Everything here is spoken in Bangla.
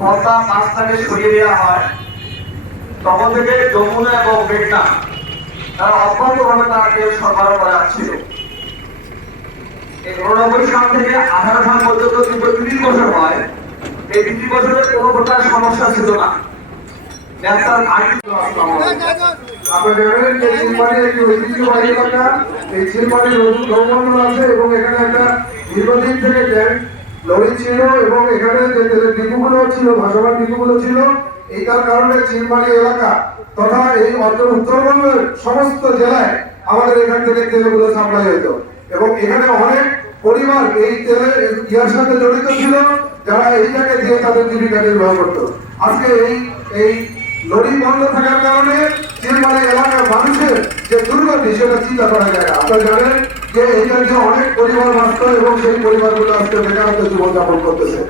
পদ্মা মাছটাকে সরিয়ে দেওয়া হয়। তখন থেকে যমুনা এবং মেঘনা, তারা অব্যাহতভাবে তার সরবরাহ করা যাচ্ছিল উননব্বই সাল থেকে আঠারো সাল পর্যন্ত বছর হয়, এই বছরে কোনো প্রকার সমস্যা ছিল না। এবং এখানে একটা দীর্ঘদিন থেকে লরি ছিল এবং এখানে যে তেলের ডিপুগুলো ছিল, ভাসমান ডিপুগুলো ছিল এইটার কারণে চিলমারি এলাকা তথা এই অঞ্চল উত্তরবঙ্গের সমস্ত জেলায় আমাদের এখান থেকে তেলগুলো সাপ্লাই হতো এবং এখানে অনেক পরিবার এই তেলের ইয়ার সাথে জড়িত ছিল, যারা এইটাকে দিয়ে তাদের জীবিকা নির্বাহ করতো। আজকে এই এই লরি বন্ধ থাকার কারণে চিলমারি এলাকার মানুষের যে দুর্গতি, সেটা চিন্তা করা যায় আপনারা জানেন যে এইখানে অনেক পরিবার বাঁচত এবং সেই পরিবারগুলো আজকে বেকারত্ব জীবনযাপন করতেছে।